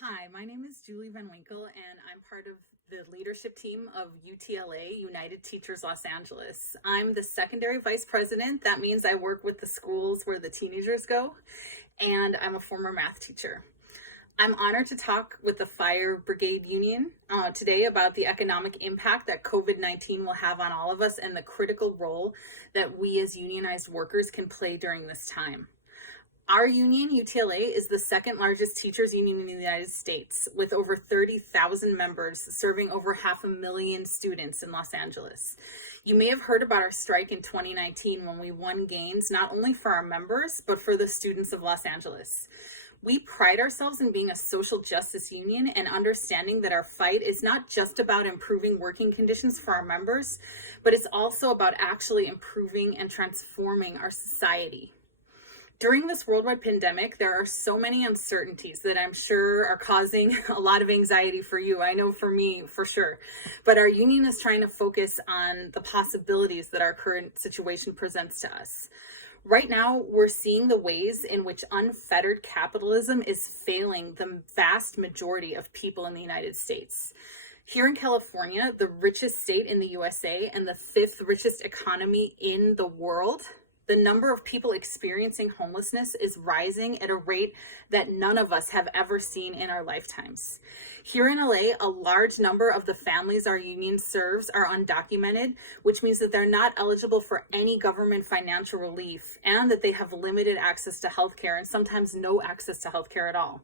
Hi, my name is Julie Van Winkle, and I'm part of the leadership team of UTLA, United Teachers Los Angeles. I'm the secondary vice president. That means I work with the schools where the teenagers go, and I'm a former math teacher. I'm honored to talk with the Fire Brigade Union today about the economic impact that COVID-19 will have on all of us and the critical role that we as unionized workers can play during this time. Our union, UTLA, is the second largest teachers union in the United States, with over 30,000 members serving over 500,000 students in Los Angeles. You may have heard about our strike in 2019 when we won gains not only for our members, but for the students of Los Angeles. We pride ourselves in being a social justice union and understanding that our fight is not just about improving working conditions for our members, but it's also about actually improving and transforming our society. During this worldwide pandemic, there are so many uncertainties that I'm sure are causing a lot of anxiety for you. I know for me, for sure. But our union is trying to focus on the possibilities that our current situation presents to us. Right now, we're seeing the ways in which unfettered capitalism is failing the vast majority of people in the United States. Here in California, the richest state in the USA and the fifth richest economy in the world, the number of people experiencing homelessness is rising at a rate that none of us have ever seen in our lifetimes. Here in LA, a large number of the families our union serves are undocumented, which means that they're not eligible for any government financial relief and that they have limited access to healthcare and sometimes no access to healthcare at all.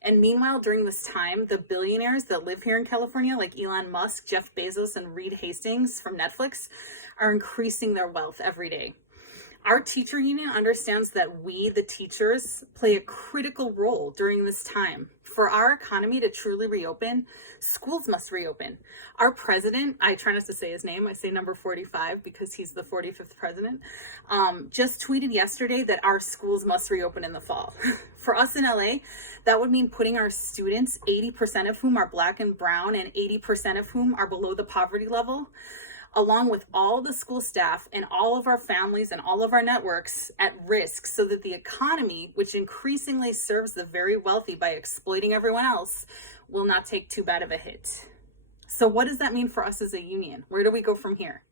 And meanwhile, during this time, the billionaires that live here in California, like Elon Musk, Jeff Bezos, and Reed Hastings from Netflix, are increasing their wealth every day. Our teacher union understands that we, the teachers, play a critical role during this time. For our economy to truly reopen, schools must reopen. Our president, I try not to say his name, I say number 45 because he's the 45th president, just tweeted yesterday that our schools must reopen in the fall. For us in LA, that would mean putting our students, 80% of whom are Black and brown and 80% of whom are below the poverty level, along with all the school staff and all of our families and all of our networks at risk so that the economy, which increasingly serves the very wealthy by exploiting everyone else, will not take too bad of a hit. So what does that mean for us as a union? Where do we go from here?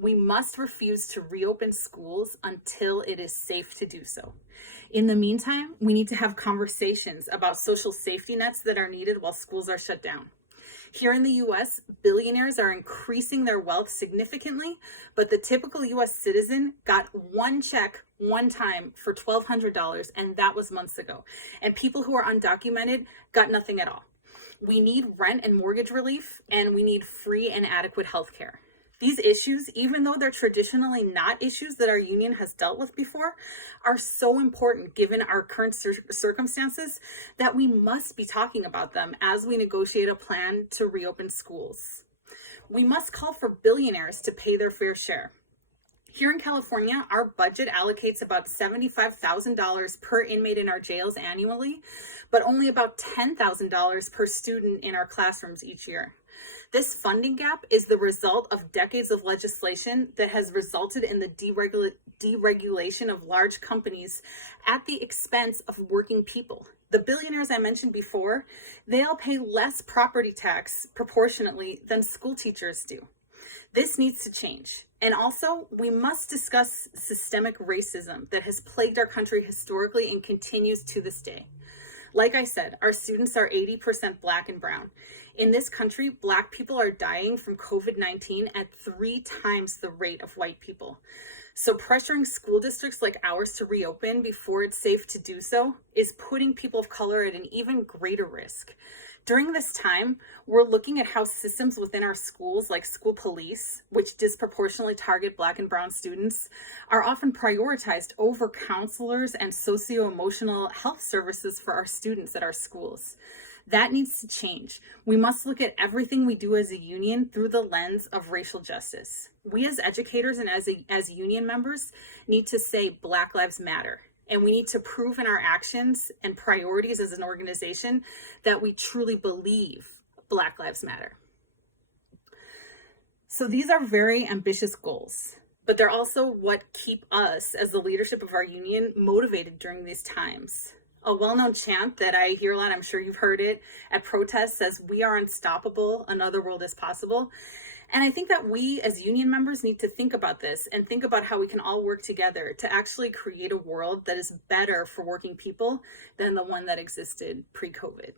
We must refuse to reopen schools until it is safe to do so. In the meantime, we need to have conversations about social safety nets that are needed while schools are shut down. Here in the US, billionaires are increasing their wealth significantly, but the typical US citizen got one check one time for $1,200, and that was months ago. And people who are undocumented got nothing at all. We need rent and mortgage relief, and we need free and adequate health care. These issues, even though they're traditionally not issues that our union has dealt with before, are so important given our current circumstances that we must be talking about them as we negotiate a plan to reopen schools. We must call for billionaires to pay their fair share. Here in California, our budget allocates about $75,000 per inmate in our jails annually, but only about $10,000 per student in our classrooms each year. This funding gap is the result of decades of legislation that has resulted in the deregulation of large companies at the expense of working people. The billionaires I mentioned before, they all pay less property tax proportionately than school teachers do. This needs to change. And also, we must discuss systemic racism that has plagued our country historically and continues to this day. Like I said, our students are 80% Black and brown. In this country, Black people are dying from COVID-19 at 3 times the rate of white people. So pressuring school districts like ours to reopen before it's safe to do so is putting people of color at an even greater risk. During this time, we're looking at how systems within our schools, like school police, which disproportionately target Black and brown students, are often prioritized over counselors and socio-emotional health services for our students at our schools. That needs to change. We must look at everything we do as a union through the lens of racial justice. We as educators and as union members need to say Black Lives Matter. And we need to prove in our actions and priorities as an organization that we truly believe Black Lives Matter. So these are very ambitious goals, but they're also what keep us as the leadership of our union motivated during these times. A well-known chant that I hear a lot, I'm sure you've heard it at protests, says, "We are unstoppable, another world is possible." And I think that we as union members need to think about this and think about how we can all work together to actually create a world that is better for working people than the one that existed pre-COVID.